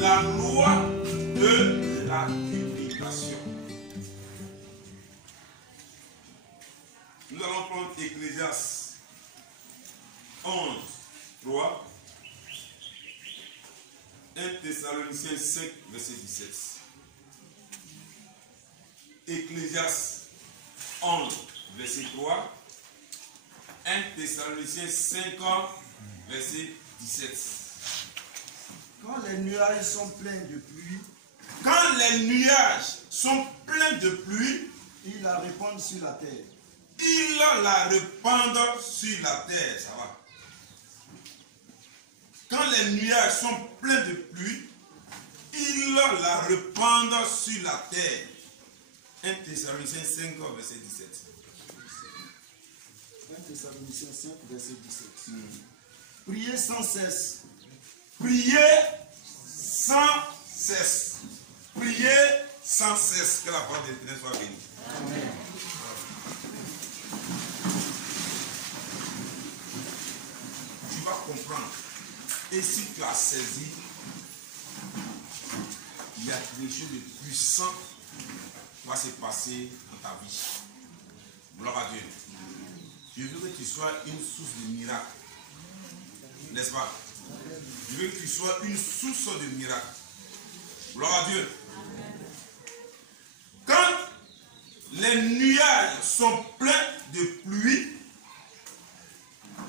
La loi de la publication. Nous allons prendre Ecclésiaste 11, 3, 1 Thessaloniciens 5, verset 17. Ecclésiaste 11, verset 3, 1 Thessaloniciens 5, verset 17. Quand les nuages sont pleins de pluie, Quand les nuages sont pleins de pluie, ils la répandent sur la terre. ils la répandent sur la terre. Ça va. Quand les nuages sont pleins de pluie, ils la répandent sur la terre. 1 Thessaloniciens 5, verset 17. 1 Thessaloniciens 5, verset 17. Priez sans cesse. Priez sans cesse. Priez sans cesse. Que la parole de l'Éternel soit bénie. Amen. Tu vas comprendre. Et si tu as saisi, il y a quelque chose de puissant qui va se passer dans ta vie. Gloire à Dieu. Je veux que tu sois une source de miracle. N'est-ce pas? Je veux que tu sois une source de miracle. Gloire à Dieu. Quand les nuages sont pleins de pluie,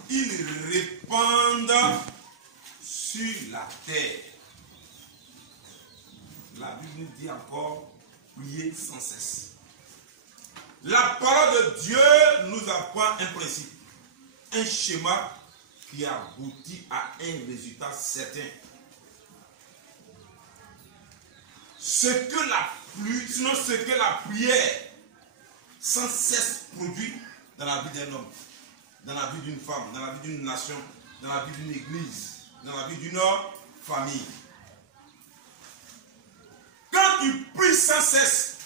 ils répandent sur la terre. La Bible nous dit encore, prier sans cesse. La parole de Dieu nous apprend un principe, un schéma qui aboutit à un résultat certain. Ce que la pluie, sinon ce que la prière sans cesse produit dans la vie d'un homme, dans la vie d'une femme, dans la vie d'une nation, dans la vie d'une église, dans la vie d'une famille. Quand tu pries sans cesse,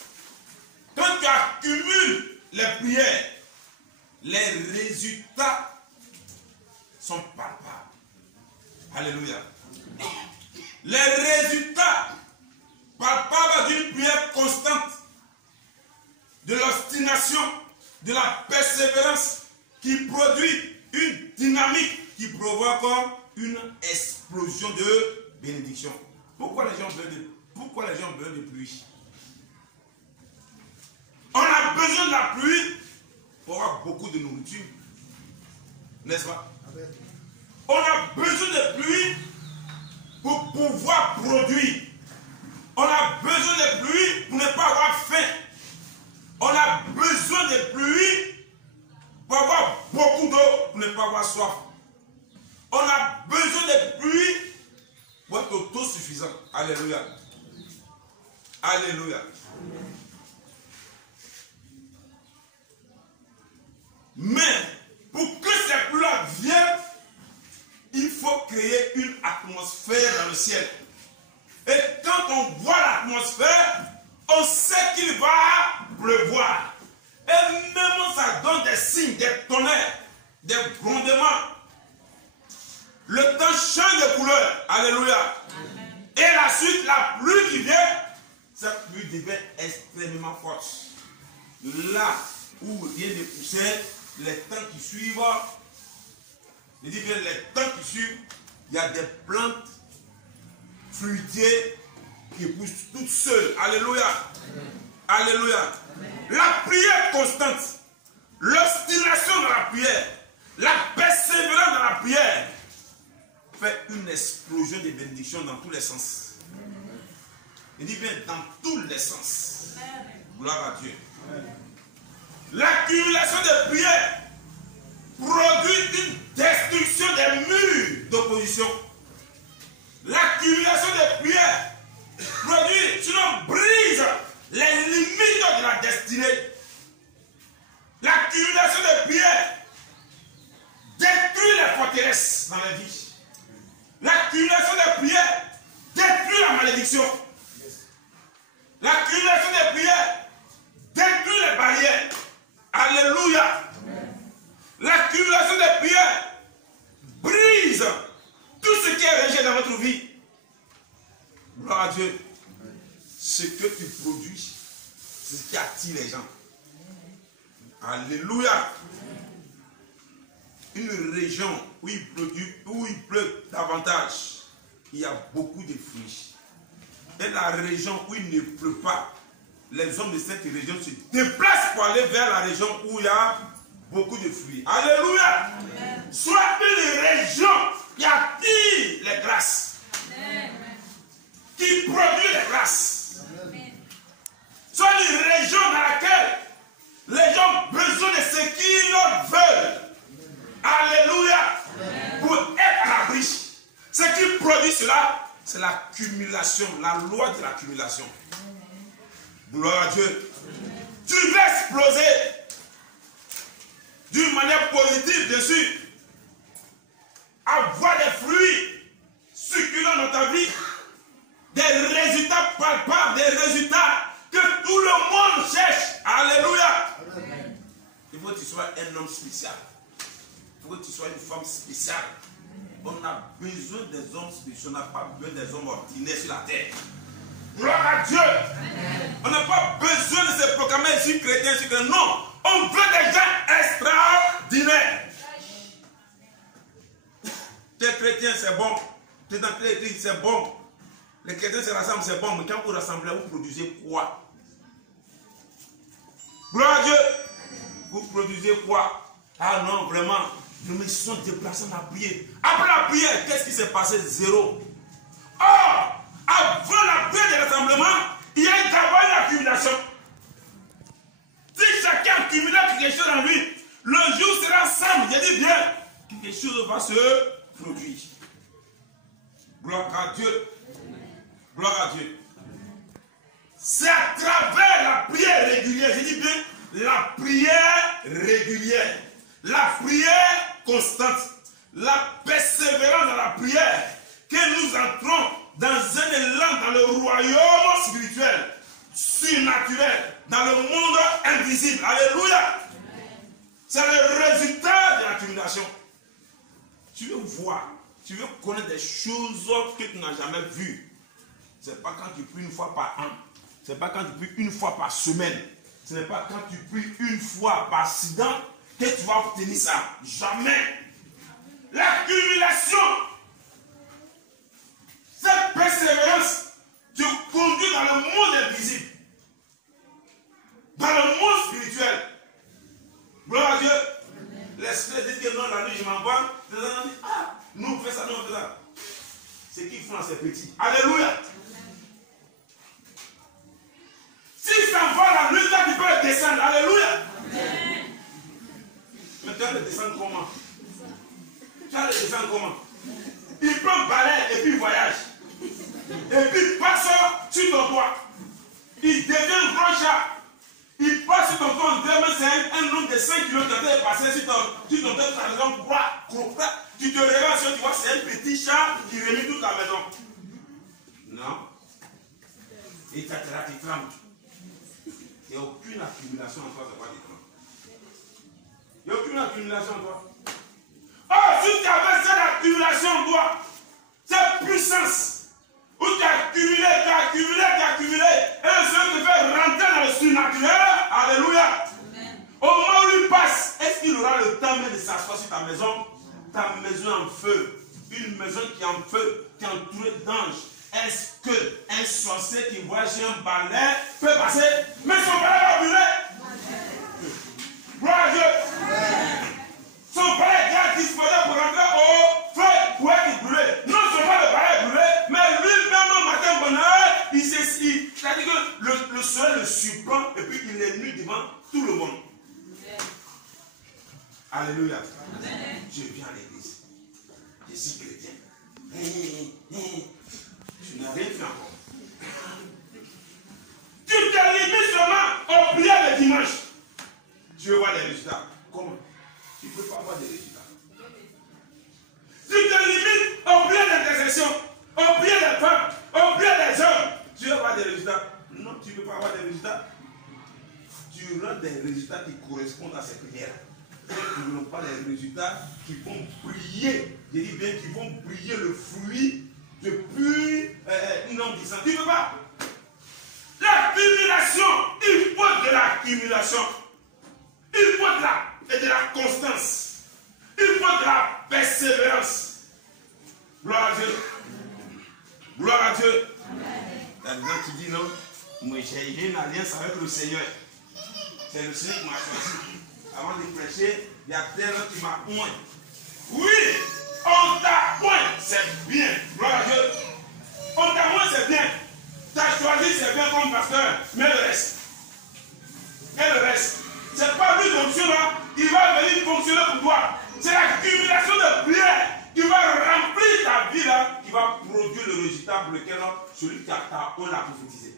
quand tu accumules les prières, les résultats sont palpables. Alléluia. Les résultats palpables d'une prière constante, de l'obstination, de la persévérance qui produit une dynamique qui provoque une explosion de bénédiction. Pourquoi les gens ont besoin de pluie? On a besoin de la pluie pour avoir beaucoup de nourriture. N'est-ce pas? On a besoin de pluie pour pouvoir produire. On a besoin de pluie pour ne pas avoir faim. On a besoin de pluie pour avoir beaucoup d'eau, pour ne pas avoir soif. On a besoin de pluie pour être autosuffisant. Alléluia. Alléluia. Mais pour que ces pluies viennent, il faut créer une atmosphère dans le ciel. Et quand on voit l'atmosphère, on sait qu'il va pleuvoir. Et même ça donne des signes, des tonnerres, des grondements. Le temps change de couleur. Alléluia. Amen. Et la suite, la pluie qui vient, cette pluie devient extrêmement forte. Là où rien ne poussait, les temps qui suivent, je dis bien les temps qui suivent, il y a des plantes fruitières qui poussent toutes seules. Alléluia. Amen. Alléluia. Amen. La prière constante, l'obstination dans la prière, la persévérance dans la prière fait une explosion de bénédictions dans tous les sens. Je dis bien dans tous les sens. Gloire à Dieu. L'accumulation de prières produit une destruction des murs d'opposition. L'accumulation de prières produit, sinon brise les limites de la destinée. L'accumulation de prières détruit les forteresses dans la vie. L'accumulation de prières détruit la malédiction. L'accumulation de prières détruit les barrières. attire les gens. Alléluia. Une région où il pleut davantage, il y a beaucoup de fruits. Et la région où il ne pleut pas, les hommes de cette région se déplacent pour aller vers la région où il y a beaucoup de fruits. Alléluia. Amen. Soit une région qui attire les grâces. Amen. Qui produit les grâces. Amen. Soit une région dans laquelle les gens ont besoin de ce qu'ils veulent. Alléluia. Amen. Pour être à l'abri. Ce qui produit cela, c'est l'accumulation, la loi de l'accumulation. Gloire à Dieu. Amen. Tu vas exploser d'une manière positive dessus. Avoir des fruits succulents dans ta vie. Des résultats palpables, des résultats que tout le monde cherche. Alléluia. Amen. Il faut que tu sois un homme spécial. Il faut que tu sois une femme spéciale. On a besoin des hommes spéciaux. On n'a pas besoin des hommes ordinaires sur la terre. Gloire à Dieu. Amen. On n'a pas besoin de se proclamer ici chrétien, ici chrétien. Non. On veut des gens extraordinaires. Tu es chrétien, c'est bon. Tu es dans l'église, c'est bon. Les chrétiens se rassemblent, c'est bon. Mais quand vous rassemblez, vous produisez quoi? Gloire à Dieu. Vous produisez quoi? Ah non, vraiment. Ils me sont déplacés dans la prière. Après la prière, qu'est-ce qui s'est passé? Zéro. Or, avant la prière de rassemblement, il y a d'abord une accumulation. Si chacun accumule quelque chose en lui, le jour sera ensemble. J'ai dit bien, quelque chose va se produire. Gloire à Dieu. Gloire à Dieu. C'est à travers la prière régulière. J'ai dit bien, la prière régulière. La prière constante. La persévérance dans la prière. Que nous entrons dans un élan dans le royaume spirituel, surnaturel, dans le monde invisible. Alléluia. C'est le résultat de l'accumulation. Tu veux voir, tu veux connaître des choses que tu n'as jamais vues. Ce n'est pas quand tu pries une fois par an. Ce n'est pas quand tu pries une fois par semaine. Ce n'est pas quand tu pries une fois par accident que tu vas obtenir ça. Jamais. L'accumulation, cette persévérance te conduit dans le monde invisible. Dans le monde spirituel. Gloire à Dieu. L'esprit dit que non, la nuit je m'envoie. Ah, nous on fait ça, nous on fait ça. C'est qu'ils font à ces petits. Alléluia. Si ça va la nuit, là tu peux le descendre. Alléluia. Mais tu vas le descendre comment? Tu vas le descendre comment? Il prend balai et puis il voyage. Et puis il passe sur ton toit. Il devient un grand chat. Il passe sur ton toit. C'est un nombre de 5 km qui est passé sur ton toit. Tu te regardes, tu vois, c'est un petit chat qui remue toute la maison. Non. Et tu trembles. Il n'y a aucune accumulation en toi, c'est pas du tout. Il n'y a aucune accumulation en toi. Oh, si tu avais cette accumulation en toi, cette puissance, où tu as accumulé, et le Seigneur te fait rentrer dans le surnaturel, alléluia. Amen. Au moment où il passe, est-ce qu'il aura le temps même de s'asseoir sur ta maison en feu, une maison qui est en feu, qui est entourée d'anges? Est-ce qu'un sorcier qui voit chez un balai peut passer, mais son balai va brûler? Gloire à Dieu. Son balai est disposé pour rentrer au feu pour être brûlé. Non seulement le balai est brûlé, mais lui-même au matin bonheur, il s'essuie. C'est-à-dire que le soleil le surprend et puis il est nu devant tout le monde. Alléluia. Je viens à l'église. Je suis chrétien. Tu n'as rien fait encore. Tu te limites seulement aux prières le dimanche. Tu veux voir des résultats. Comment? Tu ne peux pas avoir des résultats. Tu te limites aux prières d'intercession, aux prières des femmes, aux prières des hommes. Tu veux avoir des résultats. Non, tu ne peux pas avoir des résultats. Tu rends des résultats qui correspondent à ces prières. Ils n'ont pas les résultats qui vont briller. Je dis bien qui vont briller le fruit depuis une homme qui sent. Tu ne peux pas. L'accumulation, il faut faut de l'accumulation. Il faut de la constance. Il faut de la persévérance. Gloire à Dieu. Gloire à Dieu. Il y a des gens qui disent non, moi j'ai une alliance avec le Seigneur. C'est le Seigneur qui m'a choisi. Avant de prêcher, il y a des gens qui m'a pointé. Oui, on t'a pointé, c'est bien. Gloire à Dieu. On t'a pointé, c'est bien. Tu as choisi, c'est bien comme pasteur. Mais le reste. Et le reste. C'est pas lui fonctionner, il va venir fonctionner pour toi. C'est l'accumulation de prières qui va remplir ta vie là, qui va produire le résultat pour lequel celui qui a on l'a prophétisé.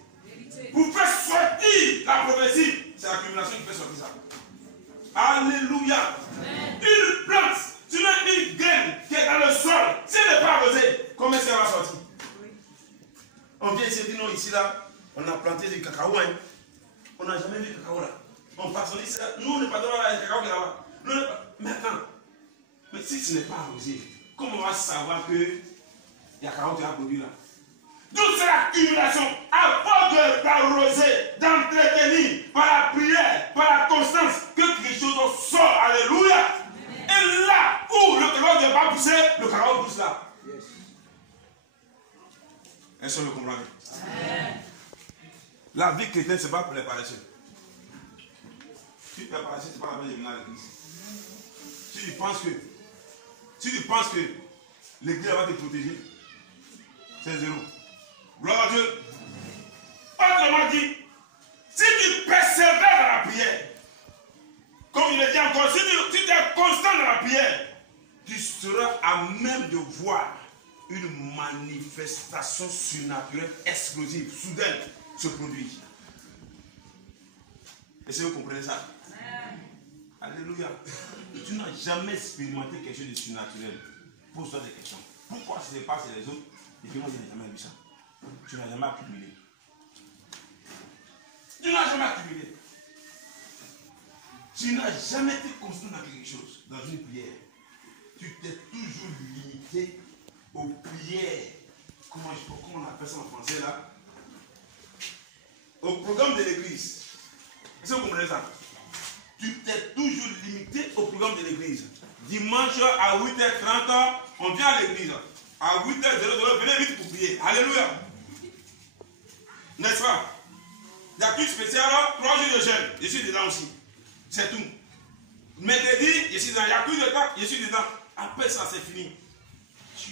Pour faire sortir la prophétie, c'est l'accumulation qui fait sortir ça. Alléluia. Une plante, tu mets une graine qui est dans le sol, si elle n'est pas arrosée, comment est-ce qu'elle va sortir? On vient ici et dit non, ici là, on a planté du cacao. Hein. On n'a jamais vu du cacao là. On passe, on dit ça. Nous, on n'est pas dans la cacao qui est là-bas. Maintenant, mais si ce n'est pas arrosé, comment on va savoir que il y a cacao qui a produit là? Donc c'est l'accumulation. Avant de t'arroser, d'entretenir par la prière, par la constance, que quelque chose sort. Alléluia. Et là où le cacao ne va pas pousser, le cacao pousse là. Est-ce que vous comprenez? La vie chrétienne, ce n'est pas pour les paresseux. Si tu es paresseux, ce n'est pas la peine de venir à l'église. Si tu penses que l'église va te protéger, c'est zéro. Gloire à Dieu. Autrement dit, si tu persévères dans la prière, comme il le dit encore, si tu es constant dans la prière, tu seras à même de voir une manifestation surnaturelle explosive, soudaine, se produire. Est-ce que vous comprenez ça? Alléluia. Tu n'as jamais expérimenté quelque chose de surnaturel. Pose-toi des questions. Pourquoi ce n'est pas chez les autres? Et puis moi, je n'ai jamais vu ça. Tu n'as jamais accumulé. Tu n'as jamais accumulé. Tu n'as jamais été constant dans quelque chose, dans une prière. Tu t'es toujours limité aux prières. Comment on appelle ça en français là? Au programme de l'église. Est-ce que vous comprenez ça? Tu t'es toujours limité au programme de l'église. Dimanche à 8h30, on vient à l'église. À 8h00, venez vite pour prier. Alléluia. N'est-ce pas? Il y a plus spécial, 3 jours de jeûne. Je suis dedans aussi. C'est tout. Mercredi, je suis dedans. Il n'y a plus de temps, je suis dedans. Après ça, c'est fini. Tu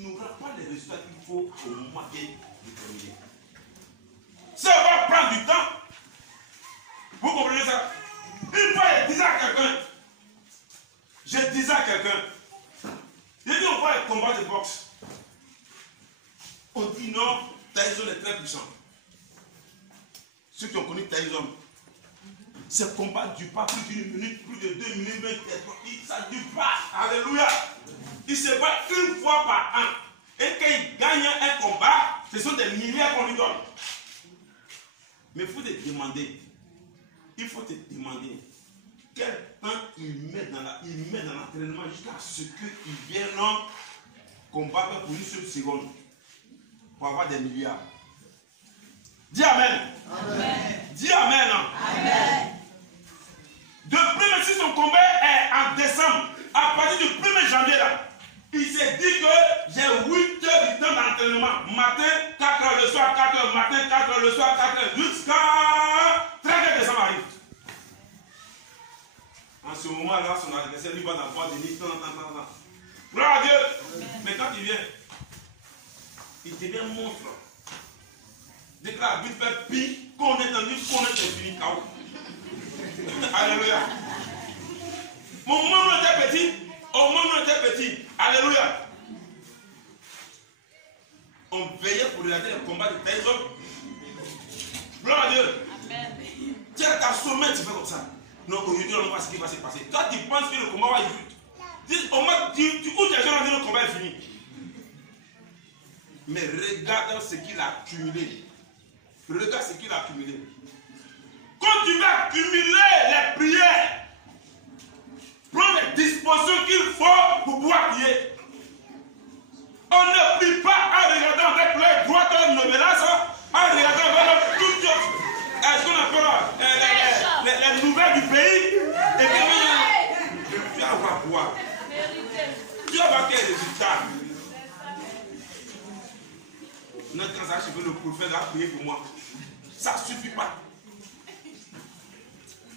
n'auras pas les résultats qu'il faut au moment de terminer. Ça va prendre du temps. Vous comprenez ça? Une fois, je disais à quelqu'un, j'ai dit on voit les combats de boxe. On dit non, Tyson est très puissant. Ceux qui ont connu Tyson, ce combat ne dure pas plus d'une minute, plus de 2 minutes, 24. Ça ne dure pas. Alléluia. Il se bat une fois par an. Et quand il gagne un combat, ce sont des milliards qu'on lui donne. Mais il faut te demander. Quel temps il met dans l'entraînement jusqu'à ce qu'il vienne combattre pour une seule seconde pour avoir des milliards. Dis Amen. Amen. Dis Amen. Amen. Depuis si son combat est en décembre, à partir du 1er janvier là, il s'est dit que j'ai 8 heures de temps d'entraînement. Matin, 4 heures le soir, 4 heures matin, 4 heures le soir, 4 heures jusqu'à 31 décembre arrive. En ce moment-là, son adversaire lui va d'avoir des nuits. Gloire à Dieu. Mais quand il vient, il devient monstre. Dès que la Bible fait pire, qu'on est tendu, qu'on est fini, KO. Alléluia. Au moment où on était petit, alléluia. On veillait pour regarder le combat de Tyson. Gloire à Dieu. Tu as ta sommet, tu fais comme ça. Non, aujourd'hui, on ne voit pas ce qui va se passer. Toi, tu penses que le combat va être vite. Où tes gens ont dit le combat est fini. Mais regarde ce qu'il a accumulé. Regarde ce qu'il a accumulé. Quand tu vas accumuler les prières, prends les dispositions qu'il faut pour pouvoir prier. On ne prie pas en regardant avec l'œil droit, on ne menace, en regardant vers toute chose. Est-ce qu'on appelle encore les nouvelles du pays. Et puis, tu vas voir quoi? Tu vas voir quel résultat? Notre quand ça, le prophète a prié pour moi. Ça ne suffit pas.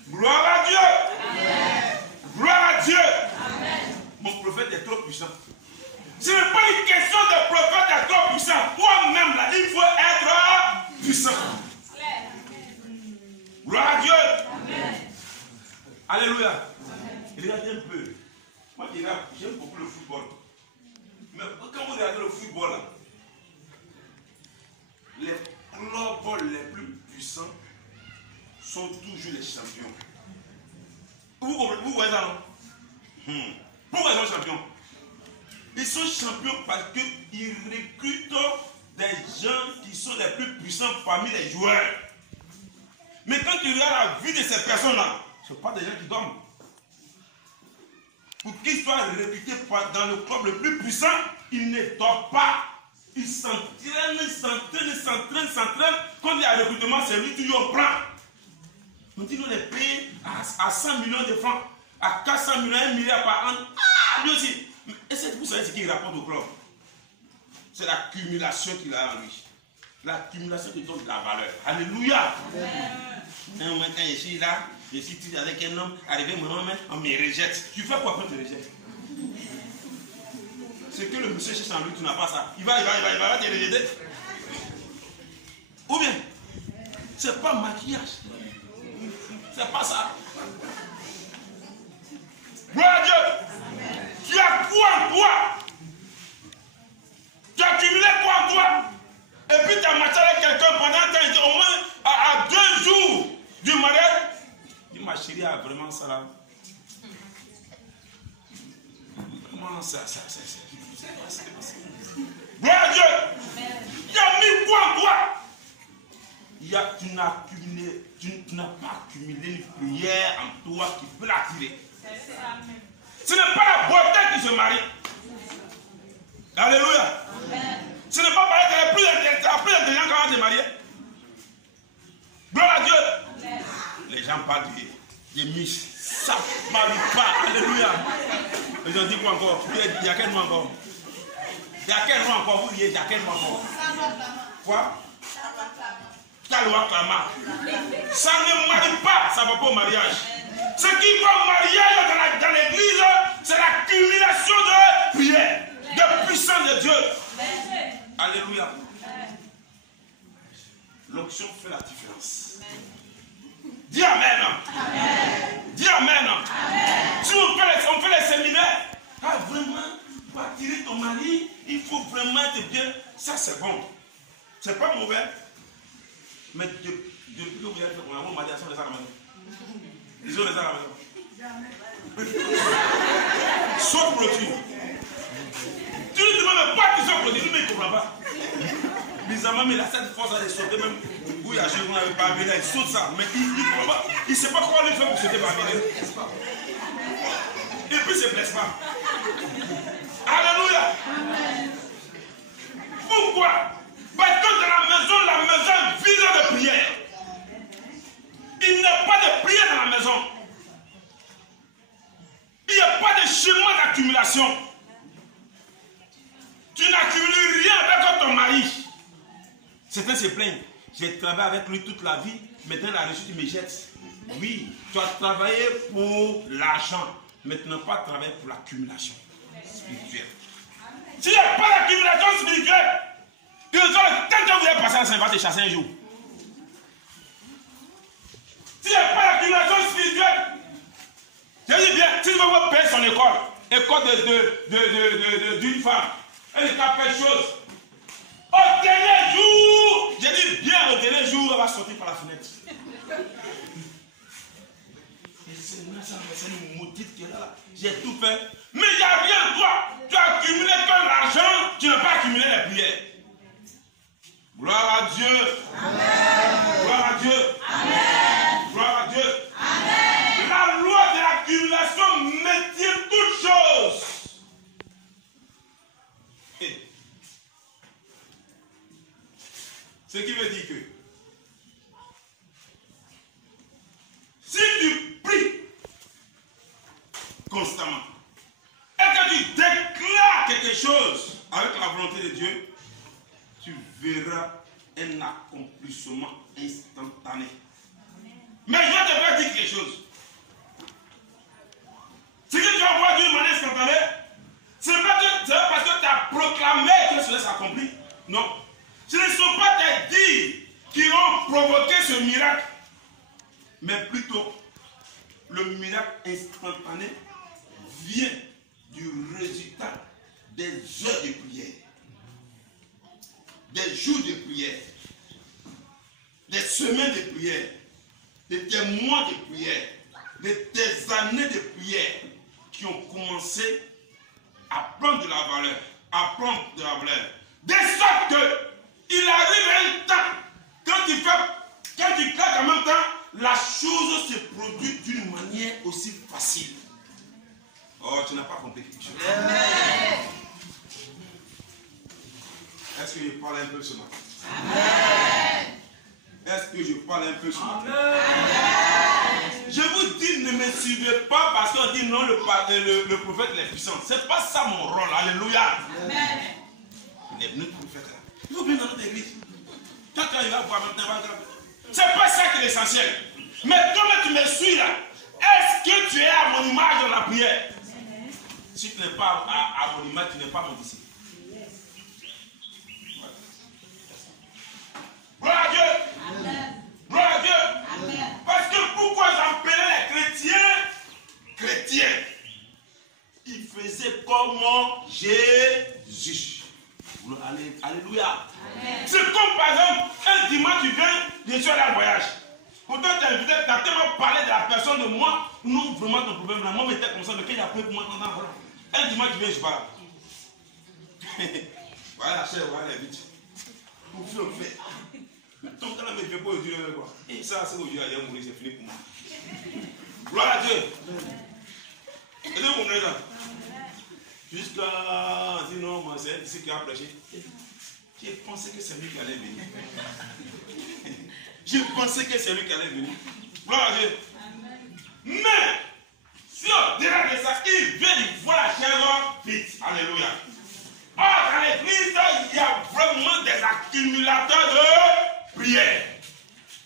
Gloire à Dieu. Amen. Gloire à Dieu. Amen. Mon prophète est trop puissant. Ce n'est pas une question de prophète est trop puissant. Toi-même, là, il faut être puissant. Gloire à Dieu. Amen. Alléluia. Regardez un peu. Moi, j'aime beaucoup le football. Mais quand vous regardez le football, là, les clubs les plus puissants sont toujours les champions. Vous voyez ça, non? Pourquoi ils sont champions? Ils sont champions parce qu'ils recrutent des gens qui sont les plus puissants parmi les joueurs. Mais quand tu regardes la vie de ces personnes-là, ce ne sont pas des gens qui dorment. Pour qu'ils soient recrutés dans le club le plus puissant, ils ne dorment pas. Ils s'entraînent. Quand il y a un recrutement, c'est lui qui on prend. On dit qu'on les paye à 100 millions de francs, à 400 millions, 1 milliard par an. Ah, lui aussi. Est-ce que vous savez ce qu'il rapporte au club? C'est l'accumulation qu'il a en lui. L'accumulation qui donne de la valeur. Alléluia. Un moment quand je suis là, je suis avec un homme, arrivé mon homme, on me rejette. Tu fais quoi quand tu te rejettes? C'est que le monsieur cherche en lui, tu n'as pas ça. Il va te rejeter. Ou bien, c'est pas maquillage. C'est pas ça. Gloire à Dieu. Tu as quoi en toi? Tu as accumulé quoi en toi? Et puis tu as marché avec quelqu'un pendant un temps, au moins à 2 jours du mariage. Il ma chérie a vraiment ça là. Vraiment ça. Gloire à Dieu. Il a mis quoi en toi? Tu n'as pas accumulé une prière en toi qui peut l'attirer. Ce n'est pas la beauté qui se marie. Alléluia. Ce n'est pas parce qu'elle est plus intelligente quand on se marie. Gloire à Dieu. Les gens parlent des miches. Ça ne marie pas. Alléluia. Les gens disent quoi encore? Il y a quel nom encore? Il y a quel nom encore? Vous dites, il y a quel nom encore? Quoi? Ça ne marie pas, ça ne va pas au mariage. Ce qui va au mariage dans l'église, c'est l'accumulation de prière, de puissance de Dieu. Alléluia. L'onction fait la différence. Dis Amen. Dis Amen. Si on fait les séminaires, vraiment, pour attirer ton mari, il faut vraiment être bien. Ça, c'est bon. C'est pas mauvais. Mais depuis que vous êtes fait, on m'a dit à son les à la maison. Ils ont les à la maison. Saute clôture. Tu ne demandes pas qu'ils sont clôture, mais il ne comprend pas. Bizarrement, mais il a cette force à les sauter, même où il y a joué, on n'avait pas amené, il saute ça. Mais il ne comprend pas. Il ne sait pas comment il fait pour sauter par amener. Et puis il ne se blesse pas. Alléluia. Pourquoi? Parce que dans la maison vide de prière. Il n'y a pas de prière dans la maison. Il n'y a pas de chemin d'accumulation. Tu n'accumules rien avec ton mari. Certains se plaignent. J'ai travaillé avec lui toute la vie. Maintenant, la réussite, il me jette. Oui, tu as travaillé pour l'argent. Maintenant, pas travailler pour l'accumulation spirituelle. S'il n'y a pas d'accumulation spirituelle, quand vous allez passer à Saint, va te chasser un jour. S'il n'y a pas d'accumulation spirituelle, je dis bien, si tu veux payer son école d'une femme, elle est à faire chose. Au dernier jour, je dis bien, au dernier jour, elle va sortir par la fenêtre. Et c'est une maudite qui est là. J'ai tout fait. Mais il n'y a rien, toi. Tu as accumulé que l'argent, tu n'as pas accumulé les prières. Gloire à Dieu. Amen. Gloire à Dieu. Amen. Gloire à Dieu. Amen. La loi de l'accumulation maintient toutes choses. Ce qui veut dire que constamment. Et quand tu déclares quelque chose avec la volonté de Dieu, tu verras un accomplissement instantané. Mais je vais te faire dire quelque chose. Ce que tu vas voir d'une manière instantanée, ce n'est pas parce que tu as proclamé que cela s'accomplit. Non. Ce ne sont pas tes dires qui ont provoqué ce miracle, mais plutôt le miracle instantané vient du résultat des heures de prière, des jours de prière, des semaines de prière, de tes mois de prière, de tes années de prière qui ont commencé à prendre de la valeur, de sorte que il arrive un temps, quand tu claques en même temps, la chose se produit d'une manière aussi facile. Oh, tu n'as pas compris quelque chose. Amen. Est-ce que je parle un peu ce matin? Amen. Est-ce que je parle un peu ce matin? Amen. Je vous dis, ne me suivez pas parce qu'on dit non, le prophète est puissant. Ce n'est pas ça mon rôle. Alléluia. Amen. Il est venu le prophète là. Il faut venir dans notre église. Quand il va voir maintenant, c'est pas ça qui est l'essentiel. Mais comme tu me suis là, est-ce que tu es à mon image dans la prière? Si tu n'es pas à mon image, tu n'es pas mon disciple. Gloire à Dieu. Amen. Gloire à Dieu. Amen. Parce que pourquoi j'appelais les chrétiens? Ils faisaient comme Jésus. Alléluia. C'est comme par exemple, un dimanche tu viens, je suis allé en voyage. Pourtant tu as invité, tu as tellement parlé de la personne de moi, non vraiment ton problème là, moi j'étais comme ça, mais quand il a pris pour moi, voilà. Un dimanche tu viens, je parle. Voilà la chair, voilà les vitres. Pour que je fais. Ton temps là, mais je ne vais pas le dire quoi. Et ça, c'est aujourd'hui, il a mourir, c'est fini pour moi. Gloire à Dieu. Et donc, on est là. Jusqu'à dire non, moi, c'est ici qui a prêché. J'ai pensé que c'est lui qui allait venir. J'ai pensé que c'est lui qui allait venir. Gloire à Dieu. Mais, si on dirait de ça, il vient, il voit la chair vite. Alléluia. Or, dans l'église, il y a vraiment des accumulateurs de prière.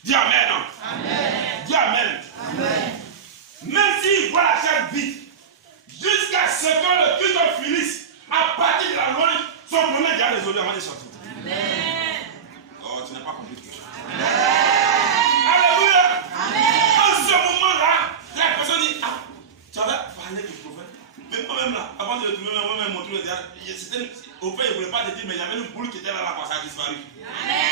Dis Amen. Amen. Dis Amen. Amen. Même s'il voit la chair vite, jusqu'à ce que le culte finisse, à partir de la louange, son problème est déjà résolu avant de sortir. Amen. Oh, tu n'as pas compris quelque chose. Amen. Alléluia. Amen. En ce moment-là, la personne dit, ah, tu avais parlé du prophète. Mais moi-même là, avant de le trouver, moi-même mon truc, au fait, il ne voulait pas te dire, mais il y avait une boule qui était là, ça a disparu. Amen.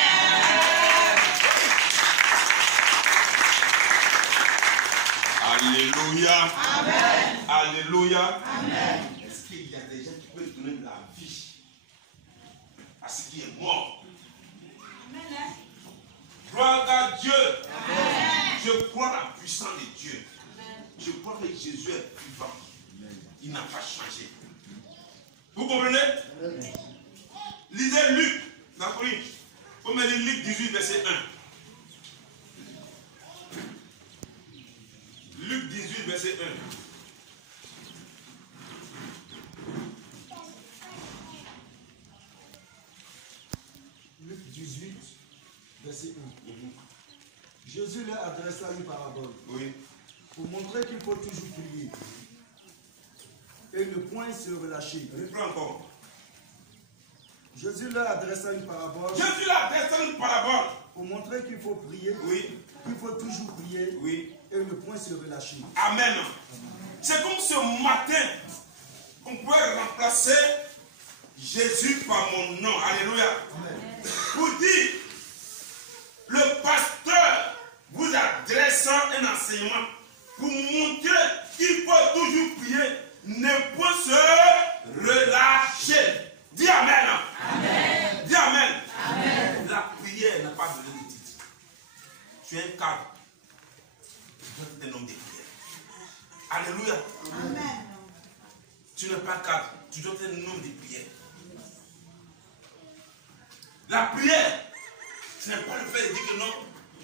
Alléluia. Amen. Alléluia. Amen. Est-ce qu'il y a des gens qui peuvent donner de la vie à ce qui est mort? Amen. Gloire à Dieu. Amen. Je crois la puissance de Dieu. Amen. Je crois que Jésus est vivant. Il n'a pas changé. Vous comprenez? Amen. Lisez Luc, d'accord? Vous me dites Luc 18, verset 1. Luc 18, verset 1. Luc 18, verset 1. Jésus leur adressa une parabole. Oui. Pour montrer qu'il faut toujours prier et ne point se relâcher. Reprends encore. Jésus leur adressa une parabole. Jésus leur adressa une parabole. Pour montrer qu'il faut prier. Oui. Qu'il faut toujours prier. Oui. Et ne point se relâcher. Amen. C'est comme ce matin, on pourrait remplacer Jésus par mon nom. Alléluia. Amen. Vous dites, le pasteur vous adressant un enseignement pour montrer qu'il faut toujours prier, ne point se relâcher. Dis Amen. Amen. Dis Amen. Amen. La prière n'a pas besoin de titre. Tu es un cadre. Tu dois être un homme de prière. Alléluia. Amen. Tu n'es pas cadre. Tu dois être un homme de prière. La prière, ce n'est pas le fait de dire que non,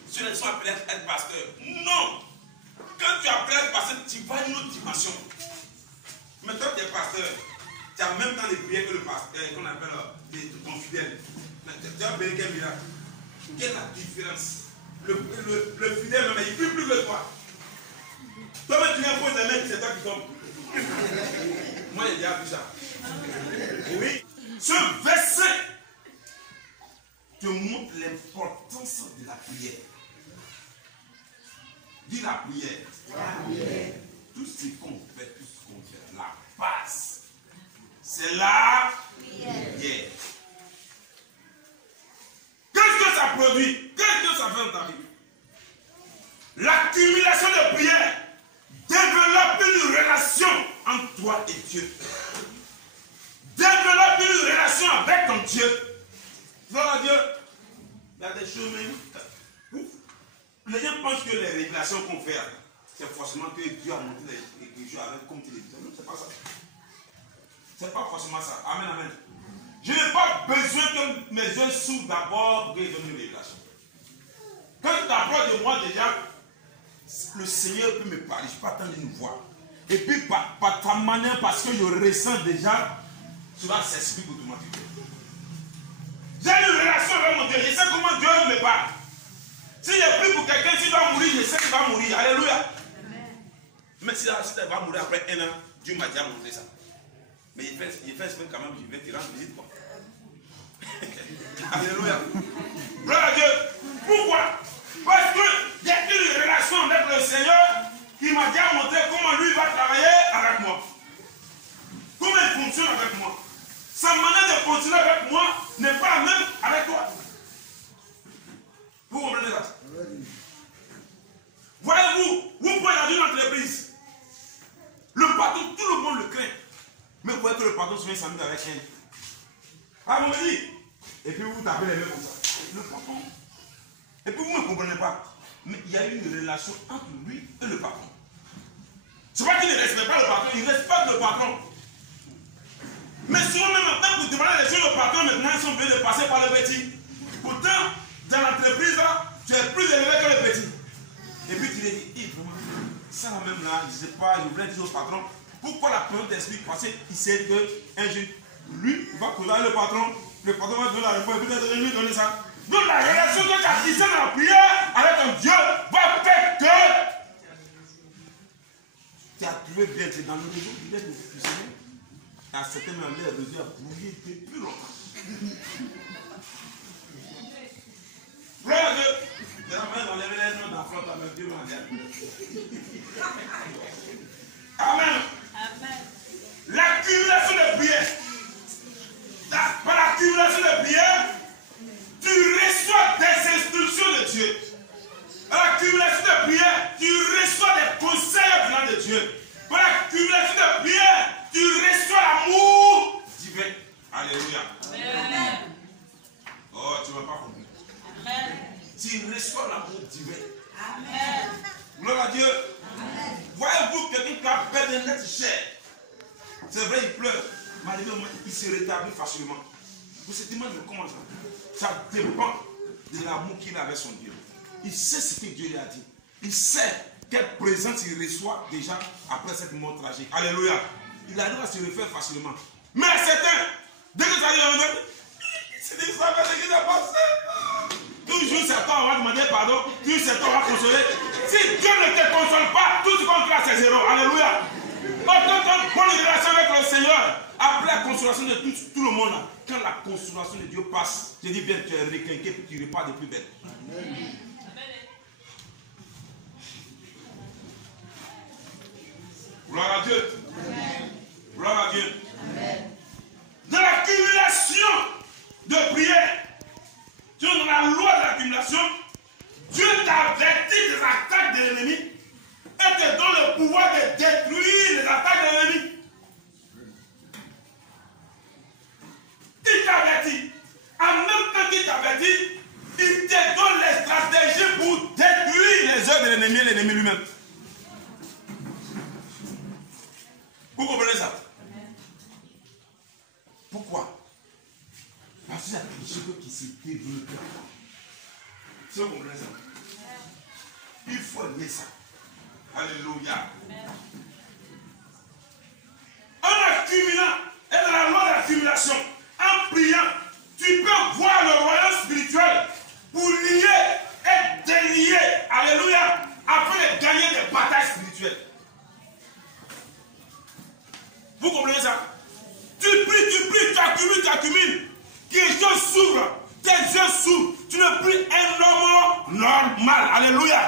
ceux qui sont appelés à être pasteur. Non. Quand tu es appelé à être pasteur, tu vas à une autre dimension. Mais toi, tu es pasteur. Tu as même temps de prière que le pasteur, qu'on appelle ton fidèle. Tu as béni quel miracle. Quelle est la différence? Le fidèle, même, il prie plus que toi. Toi-même, tu viens poser des mains, c'est toi qui tombes. Moi, j'ai déjà vu ça. Oui. Ce verset te montre l'importance de la prière. Dis la prière. La prière. Tout ce qu'on fait, la base, c'est la prière. Qu'est-ce que ça produit? Qu'est-ce que ça fait dans ta vie? L'accumulation de prière développe une relation entre toi et Dieu. Développe une relation avec ton Dieu. Gloire à Dieu. Il y a des choses même. Les gens pensent que les révélations qu'on fait, c'est forcément que Dieu a montré les Écritures avec comme télévision. Non, c'est pas ça. C'est pas forcément ça. Amen, amen. Je n'ai pas besoin que mes yeux s'ouvrent d'abord pour que je donne une révélation. Quand tu t'approches de moi déjà, le Seigneur peut me parler. Je peux attendre une voix. Et puis par ta manière, parce que je ressens déjà, cela s'explique automatiquement. J'ai une relation avec mon Dieu. Je sais comment Dieu me parle. Si je prie pour quelqu'un, s'il va mourir, je sais qu'il va mourir. Alléluia. Mais si il va mourir après 1 an, Dieu m'a déjà montré ça. Mais il fait exprès quand même, je vais te rendre visite. Quoi. Alléluia. Gloire à Dieu. Pourquoi? Parce qu'il y a une relation avec le Seigneur qui m'a déjà montré comment lui va travailler avec moi. Comment il fonctionne avec moi. Sa manière de fonctionner avec moi n'est pas la même avec toi. Vous comprenez ça? Voyez-vous, vous pouvez dans une entreprise. Le patron, tout le monde le craint. Mais vous voyez que le patron se met s'amuser avec elle. Ah, vous me dites. Et puis vous tapez les mains comme ça. Le patron. Et puis vous ne comprenez pas. Mais il y a une relation entre lui et le patron. C'est pas qu'il ne respecte pas le patron, il respecte le patron. Mais souvent même maintenant, vous demandez les choses au patron, maintenant ils sont obligés de passer par le petit. Pourtant, dans l'entreprise, tu es plus élevé que le petit. Et puis tu lui dis, vraiment, ça même là, je ne sais pas, je voulais dire au patron, pourquoi la personne t'explique? Parce qu'il sait qu'un jour, lui, il va causer le patron va donner la réponse, et peut-être lui donner ça. Donc la relation que tu as tissée dans la prière avec ton Dieu va faire que tu as trouvé bien, tu es dans le réseau, il est du Seigneur. À certains moments, les réseaux a brouillé depuis longtemps. Gloire à Dieu. On lève les noms dans la flotte avec Dieu. Amen. L'accumulation de prière. Par l'accumulation de prière, tu reçois des instructions de Dieu. Par l'accumulation de prière, tu reçois des conseils venant de Dieu. Par l'accumulation de prière, tu reçois l'amour divin. Alléluia. Amen. Oh, tu ne m'as pas compris. Amen. Tu reçois l'amour divin. Amen. Gloire à Dieu. Amen. Voyez-vous quelqu'un qui a perdu un être cher. C'est vrai, il pleure. Mais il se rétablit facilement. Vous se demandez comment ça? Ça dépend de l'amour qu'il a avec son Dieu. Il sait ce que Dieu lui a dit. Il sait quelle présence il reçoit déjà après cette mort tragique. Alléluia. Il arrive à se refaire facilement. Mais certains, dès que ça arrive, c'est des frères qui s'est passé. Toujours certains on va demander pardon, toujours certains on va consoler. Si Dieu ne te console pas, tout ce qu'on fait c'est zéro. Alléluia. Quand on a une bonne relation avec le Seigneur, après la consolation de tout le monde, quand la consolation de Dieu passe, je dis bien, tu es requinqué puis tu repars de plus belle. Amen. Gloire à Dieu. Amen. Gloire à Dieu. Amen. Dans l'accumulation de prière, dans la loi de l'accumulation, Dieu t'avertit des attaques de l'ennemi et te donne le pouvoir de détruire les attaques de l'ennemi. Il t'avertit. En même temps qu'il t'avertit, il te donne les stratégies pour détruire les œuvres de l'ennemi et l'ennemi lui-même. Vous comprenez ça? Pourquoi? Parce qu'il y a quelque chose qui s'est développé. Si vous comprenez ça? Il faut lier ça. Alléluia. tribulation, en priant, tu peux voir le royaume spirituel pour lier et délier, alléluia, afin de gagner des batailles spirituelles. Vous comprenez ça? Tu pries, tu accumules. Quelque chose s'ouvre, tes yeux s'ouvrent. Tu n'es plus un homme normal. Alléluia.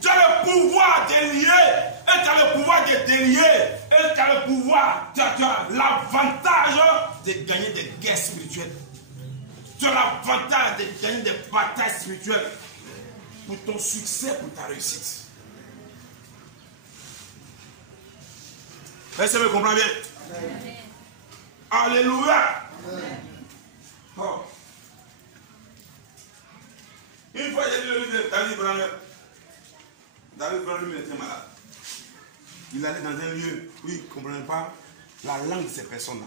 Tu as le pouvoir de lier, et tu as le pouvoir de délier, et tu as le pouvoir, tu as l'avantage de gagner des guerres spirituelles. Tu as l'avantage de gagner des batailles spirituelles pour ton succès, pour ta réussite. Est-ce que vous comprenez bien? Amen. Alléluia. Amen. Oh. Une fois, j'ai lu le livre de David Branham. David Branham était malade. Il allait dans un lieu où il ne comprenait pas la langue de ces personnes-là.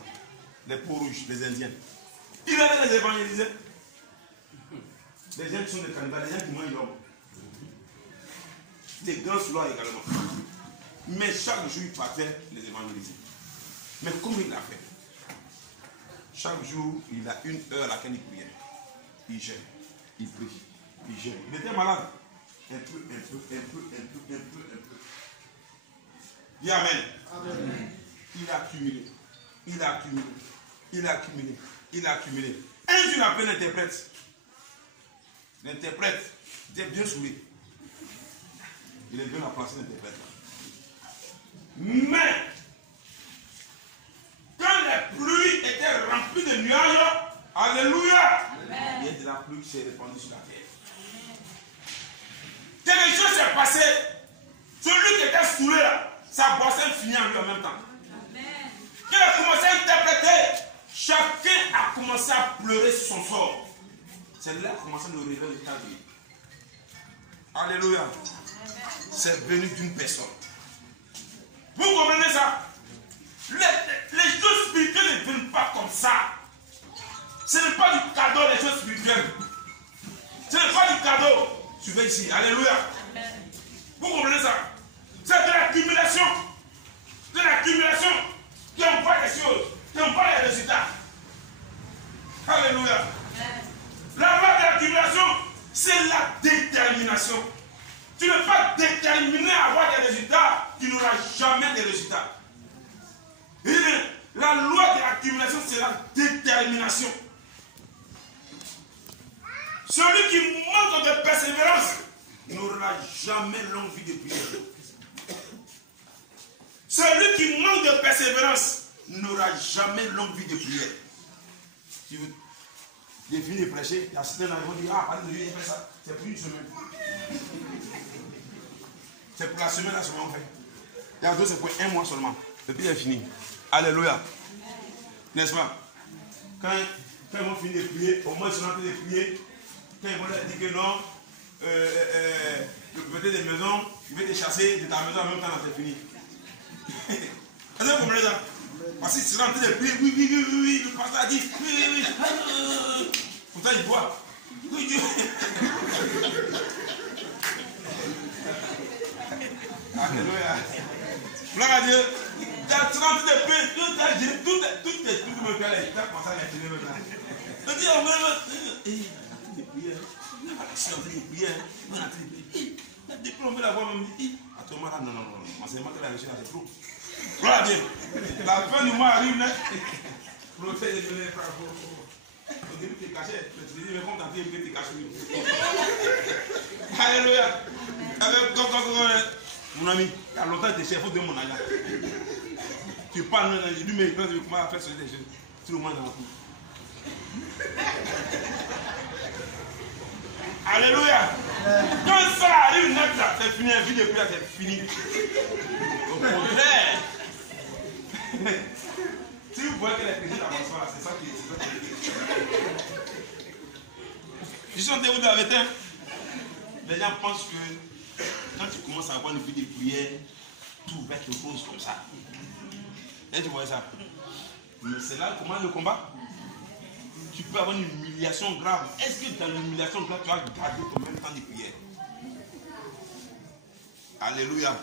Les peaux rouges, les Indiens. Il allait les évangéliser. Les gens qui sont des cannibales, les gens qui mangent l'homme. Des grands souloirs également. Mais chaque jour, il partait les évangéliser. Mais comment il l'a fait? Chaque jour, il a une heure à laquelle il priait. Il gêne, il prie, il gêne. Il était malade. Un peu. Dis Amen. Amen. Il a accumulé. Un jour, il a appelé l'interprète. L'interprète était bien saoulé. Il est venu à placer l'interprète. Mais, quand les pluies étaient remplies de nuages, alléluia, il y a de la pluie qui s'est répandue sur la terre. Quelque chose s'est passé. Celui qui était saoulé là, sa boisson finit en lui en même temps. Quand il a commencé à interpréter, chacun a commencé à pleurer sur son sort. C'est là qu'il a commencé à le réveiller de ta vie. Alléluia. C'est venu d'une personne. Vous comprenez ça? Les choses spirituelles ne viennent pas comme ça. Ce n'est pas du cadeau, les choses spirituelles. Ce n'est pas du cadeau. Suivez ici. Alléluia. Vous comprenez ça? C'est de l'accumulation. De l'accumulation qui envoie des choses, qui envoie les résultats. Alléluia. La base de l'accumulation, c'est la détermination. Tu n'es pas déterminé à avoir des résultats, tu n'auras jamais des résultats. Et la loi de l'accumulation, c'est la détermination. Celui qui manque de persévérance n'aura jamais l'envie de prier. Celui qui manque de persévérance n'aura jamais l'envie de prier. Si vous fini de prêcher, il y a certains qui vont dire, ah, Dieu, il fait ça. C'est pour une semaine. C'est pour la semaine, la semaine, on fait. Il y a d'autres, c'est pour un mois seulement. Et puis il est fini. Alléluia. N'est-ce pas? Quand ils vont finir de prier, au moins ils sont en train de prier. Quand ils vont leur dire que non, le propriétaire des maisons, il veut te chasser de ta maison en même temps, c'est fini. Est-ce que vous comprenez ça? Parce qu'ils sont en train de prier, oui, le pasteur a dit, oui. Pourtant il boit. Oui, Dieu. Alléluia. Gloire à Dieu. Tu as 30 de paix, tout est tout me fait, tu as commencé à l'intérieur maintenant. Je dis, on va de prière. Je suis en train de prier. On est en train de prier. Déplomber la voix, même dit, à ce moment-là, non. Enseignement que la recherche, c'est trop. Gloire à Dieu. La fin du mois arrive, là. Protège les frères. Au début, tu es caché. Tu te dis, mais quand tu es caché, tu es caché. Alléluia. Mon ami, il y a longtemps que tu es chef de mon ami. Tu parles, je dis, mais comment faire sur les jeunes? Tout le monde dans la cour. Alléluia. Quand ça arrive, net là, c'est fini, la vie de prière, c'est fini. Au contraire. Si vous voyez que les chrétiens avancent là, c'est ça qui est. Je suis en déroute de la vérité. Les gens pensent que quand tu commences à avoir une vie de prière, tout va être rose comme ça. Et tu vois ça. Mais c'est là comment le combat. Tu peux avoir une humiliation grave. Est-ce que dans l'humiliation grave, tu vas garder ton même temps de prière? Alléluia.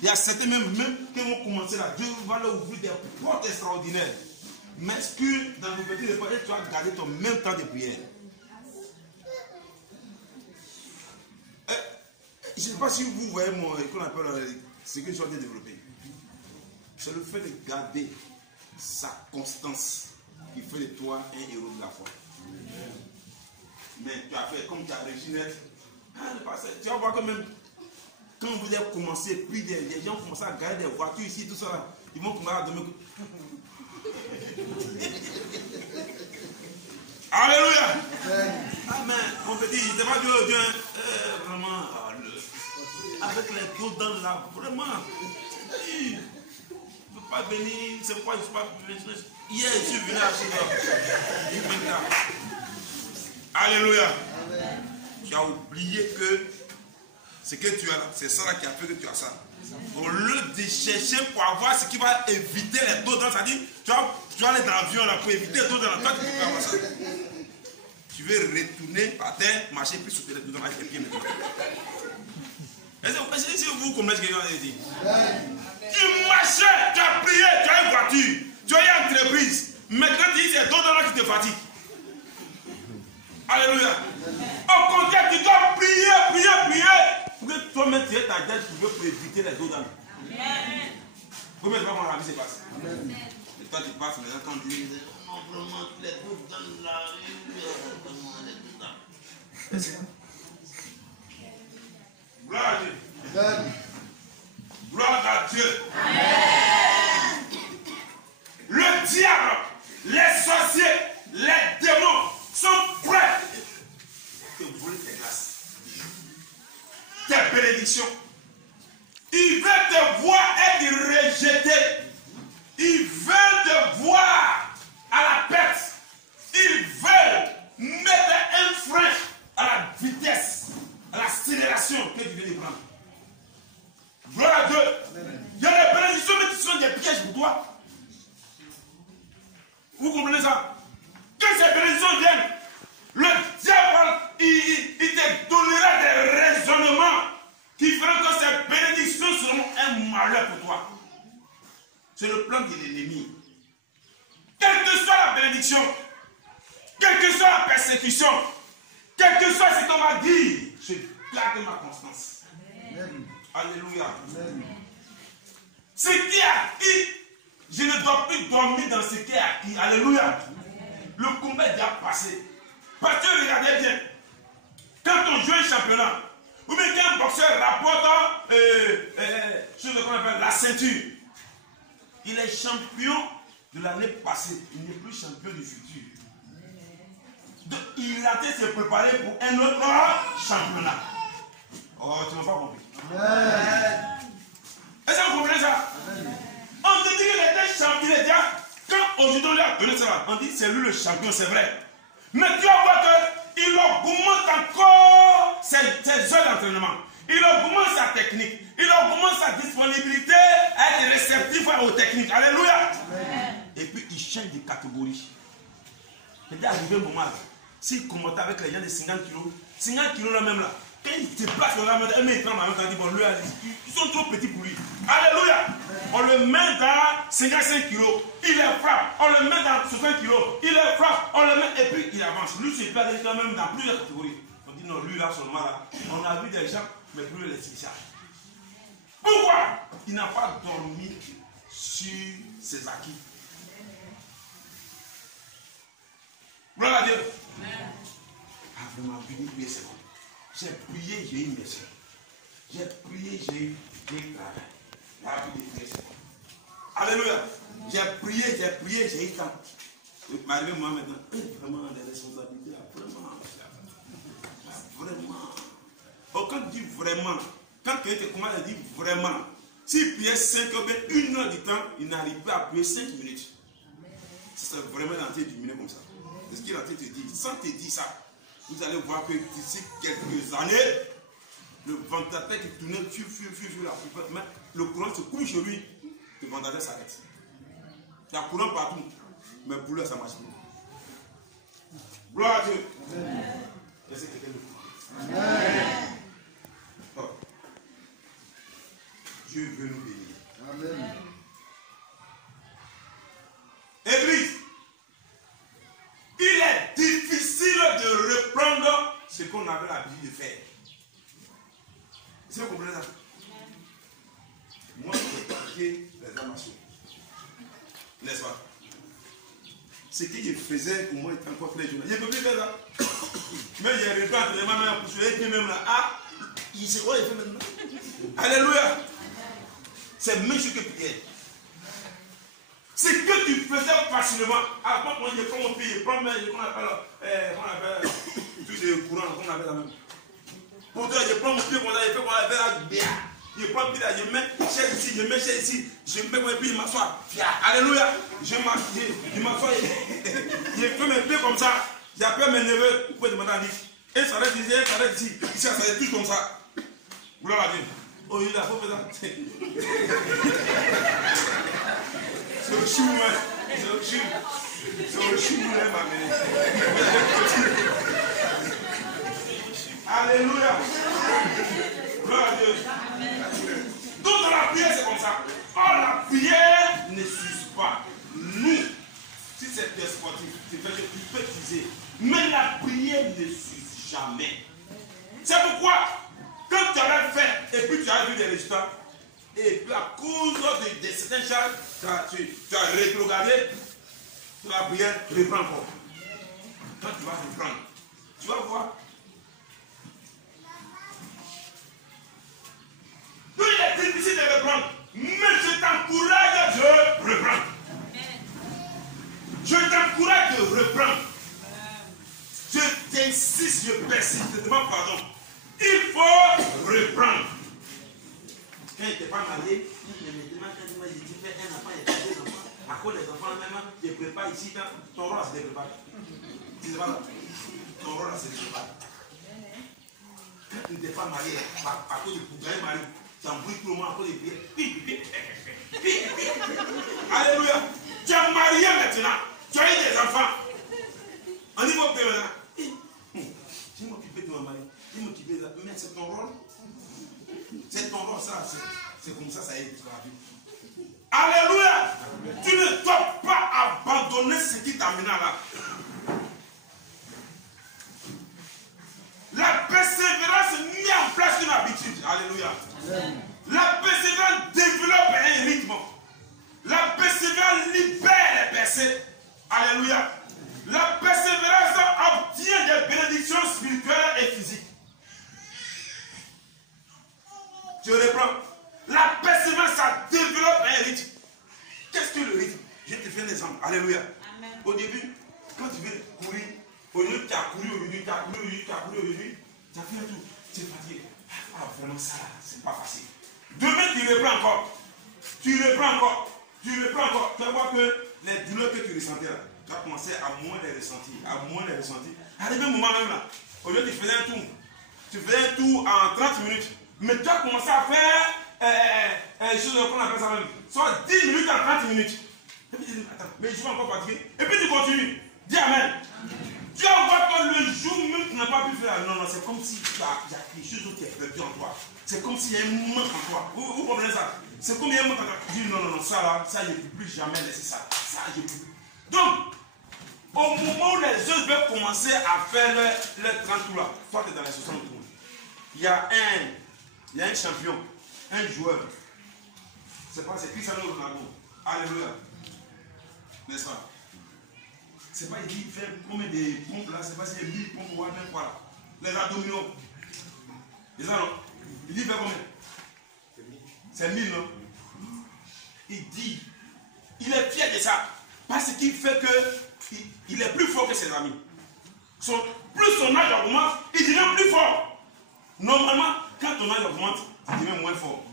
Il y a certains même qui vont commencer là. Dieu va leur ouvrir des portes extraordinaires. M'excuse dans vos petits efforts et tu as gardé ton même temps de prière. Je ne sais pas si vous voyez qu'on appelle ce que je suis en train de développer. C'est le fait de garder sa constance qui fait de toi un héros de la foi. Mais tu as fait comme tu as réussi net. Tu vas voir que même quand vous avez commencé, puis des gens commencent à garer des voitures ici, tout ça là, ils vont commencer à donner. Alléluia. Amen. On peut dire, c'est pas Dieu, vraiment, avec les dos dans la, vraiment. Il ne peut pas venir, c'est pourquoi je ne suis pas venu. Hier, je suis venu à ce Alléluia. Amen. Tu as oublié que ce que tu as là, c'est ça là qui a fait que tu as ça. Au lieu de chercher pour avoir ce qui va éviter les dos dans, c'est-à-dire, tu vas aller dans l'avion là pour éviter les dos dans la toi, tu peux pas avoir ça. Tu veux retourner par terre, marcher plus sur les dos dans les pieds maintenant. Est-ce que vous comprenez ce que je viens de dire? Tu marchais, tu as prié, tu as une voiture, tu as une entreprise. Maintenant, tu dis c'est dos dans la qui te fatigue. Alléluia. Au contraire, tu dois prier. Pour que toi-même tu aies ta tête pour éviter les dos dans la. Vous ne pouvez pas voir la vie se passe. Et toi, tu passes maintenant quand tu dis non, vraiment, les dos dans la rue. Gloire à Dieu. Gloire à Dieu. Amen. Le diable, les sorciers, les démons sont prêts de voler tes grâces, tes bénédictions. Ils veulent te voir être rejeté. Ils veulent te voir à la perte. Ils veulent mettre un frein à la vitesse, à l'accélération que tu viens de prendre. Gloire à Dieu. Il y a des bénédictions, mais qui sont des pièges pour toi. Vous comprenez ça? Que ces bénédictions viennent, le diable, il te donnera des raisonnements qui feront que ces bénédictions seront un malheur pour toi. C'est le plan de l'ennemi. Quelle que soit la bénédiction, quelle que soit la persécution, quel que soit ce qu'on va dire, je garde ma constance. Amen. Alléluia. Amen. Ce qui est acquis, je ne dois plus dormir dans ce qui est acquis. Alléluia. Amen. Le combat est déjà passé. Parce que regardez bien, quand on joue un championnat, ou bien qu'un boxeur rapporte ce qu'on appelle la ceinture, il est champion de l'année passée, il n'est plus champion du futur. Donc, il a été se préparer pour un autre championnat. Oh, tu n'as pas compris. Est-ce que vous comprenez ça? On te dit qu'il était champion. Quand aujourd'hui on lui a donné ça, on dit c'est lui le champion, c'est vrai. Mais tu vas voir qu'il augmente encore ses heures d'entraînement. Il augmente sa technique. Il augmente sa disponibilité à être réceptif aux techniques. Alléluia. Amen. Et puis il change de catégorie. Il est arrivé un moment là. S'il commentait avec les gens de 50 kilos, 50 kilos là même là, quand il se place dans la main, il prend la main, il dit bon, lui, ils sont trop petits pour lui. Alléluia. On le met dans 55 kilos, il les frappe. On le met dans 60 kilos, il les frappe. On le met et puis il avance. Lui, c'est pas quand même dans plusieurs catégories. On dit non, lui là seulement là, on a vu des gens, mais plus les spéciales. Pourquoi? Il n'a pas dormi sur ses acquis. Gloire à Dieu. Ah, vraiment, venu prier, c'est bon. J'ai prié, j'ai eu une mission. J'ai prié, j'ai eu un travail. La vie de prier, c'est bon. Alléluia. J'ai prié, j'ai eu temps. Il m'arrive moi maintenant. Vraiment, les responsabilités, vraiment. Oh, quand tu dis vraiment, quand quelqu'un commence à dire vraiment, s'il priait 5 ou bien 1 heure du temps, il n'arrive pas à prier 5 minutes. C'est vraiment l'entier du minute comme ça. C'est ce qu'il a te dit. Sans te dire ça, vous allez voir que d'ici quelques années, le ventilateur qui tournait, mais le courant se couche sur lui, le ventilateur s'arrête. Il y a courant partout, mais pour lui, ça marche plus. Gloire à Dieu. Laissez quelqu'un le faire. Amen. Oh. Dieu veut nous bénir. Amen. Église. de faire. Est-ce que vous comprenez ça? Moi, je peux pratiquer les arts martiaux. N'est-ce pas? Ce que je faisais pour moi était encore très jeune. Je ne peux plus faire ça. Mais j'ai arrêté entre les mains pour se dire même là. Ah, il sait quoi il fait maintenant? Alléluia. C'est même ce que prier. Ce que tu faisais facilement. Avant, quand je prends mon pied, je prends mon pied, qu'on appelle tout ce courant, qu'on appelle la même. Pourtant, je prends mon pied, qu'on appelle la bière. Je prends le pied là, je mets chaise ici, je mets chaise ici, je mets mon pied, je m'assois. Alléluia. Je m'assois, je fais mes pieds comme ça. J'appelle mes neveux pour demander à lui. Et ça reste ici, ça reste ici. Ici, ça reste tout comme ça. Vous l'avez vu? Oh, il a faut faire ça. C'est le chou, hein. C'est le chou. C'est le chou, hein, ma mère. Alléluia. Gloire à Dieu. Donc dans la prière, c'est comme ça. Or, la prière ne s'use pas. Nous, si c'est des sportifs, tu peux utiliser. Mais la prière ne s'use jamais. C'est pourquoi, quand tu avais fait et puis tu as vu des résultats, et puis à cause de certaines choses, tu as rétrogradé, la prière reprend encore. Quand tu vas reprendre, tu vas voir. Donc il est difficile de reprendre, mais je t'encourage de reprendre. Je t'encourage de reprendre. Je t'insiste, je persiste, je te demande pardon. Il faut reprendre. Quand il n'était pas marié, il me demande quand il dit fais un enfant, il y a deux enfants. À cause des enfants même, je prépare ici, ton rôle se prépare. Tu sais pas là? Ton rôle se prépare. Quand tu n'étais pas marié, à cause du pouvoir marié, tu embrouilles tout le monde à cause des pieds. Alléluia. Tu es marié maintenant. Tu as eu des enfants. On dit mon père maintenant. Je m'occupe de mon mari. Je m'occupe de la. Mais c'est ton rôle. C'est ton rôle, ça. C'est comme ça, ça y est. Alléluia. Tu ne dois pas abandonner ce qui t'a mené là. La persévérance met en place une habitude. Alléluia. La persévérance développe un rythme. La persévérance libère les percées. Alléluia. La persévérance obtient des bénédictions spirituelles et physiques. Je reprends. La persévérance, ça développe un rythme. Qu'est-ce que le rythme? Je te fais un exemple. Alléluia. Amen. Au début, quand tu veux courir, au lieu que tu as couru aujourd'hui, tu as fait un tour, tu es fatigué. Ah, vraiment, ça, c'est pas facile. Demain, tu reprends encore. Tu reprends encore. Tu vas voir que les douleurs que tu ressentais là, tu vas commencer à moins les ressentir. Arrivé un moment même là, au lieu de faire tu faisais un tour en 30 minutes, mais tu as commencé à faire chose qu'on appelle ça même, soit 10 minutes en 30 minutes. Et puis tu dis, attends, mais je suis encore fatigué. Et puis tu continues. Dis Amen. Tu vas voir que le jour même tu n'as pas pu faire. Non, c'est comme si il y a quelque chose qui est perdu en toi. C'est comme s'il y a un manque en toi. Vous comprenez ça? C'est comme il y a un manque en toi. Tu dis non, ça là, ça je ne peux plus jamais laisser ça. Ça je ne peux plus. Donc, au moment où les autres veulent commencer à faire les 30 tours là, toi tu es dans les 60 tours. Il y a un champion, un joueur. C'est Cristiano Ronaldo. Alléluia. N'est-ce pas? C'est pas, il dit, il fait combien de pompes là, c'est pas s'il y a 1000 pompes ou même quoi là. Les abdominaux. C'est ça non? Il dit, il fait combien? C'est 1000 non? Il dit, il est fier de ça. Parce qu'il fait que, il est plus fort que ses amis. Plus son âge augmente, il devient plus fort. Normalement, quand ton âge augmente, il devient moins fort.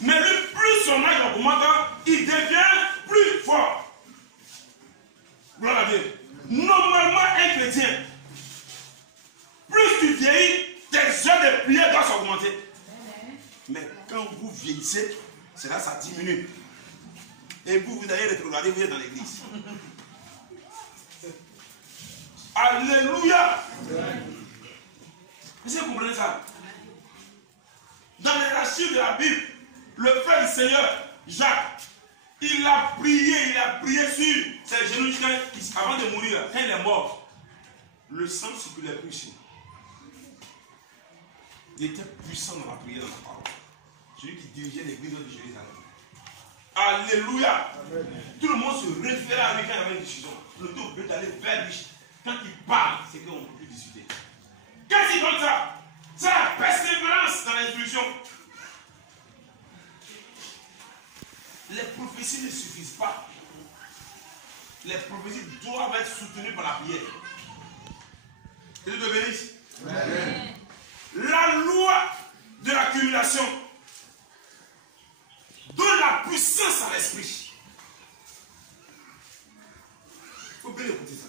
Mais lui, plus son âge augmente, il devient plus fort. Gloire à Dieu. Normalement, un chrétien, plus tu vieillis, tes heures de prière doivent s'augmenter. Mais quand vous vieillissez, c'est là ça diminue. Et vous allez rétrograder, vous êtes dans l'église. Alléluia. Est-ce que vous comprenez ça? Dans les archives de la Bible, le frère du Seigneur, Jacques, il a prié sur ses genoux avant de mourir, quand il est mort. Le sang circulait plus ici. Il était puissant dans la prière, dans la parole. Celui qui dirigeait l'église de Jérusalem. Alléluia. Amen. Tout le monde se référait à lui quand il y avait une décision. Le tout obligé d'aller vers lui. Quand il parle, c'est qu'on ne peut plus discuter. Qu'est-ce qu'il donne ça? C'est la persévérance dans l'instruction. Les prophéties ne suffisent pas. Les prophéties doivent être soutenues par la prière. Que Dieu te bénisse. Amen. La loi de l'accumulation donne la puissance à l'esprit. Il faut bien écouter ça.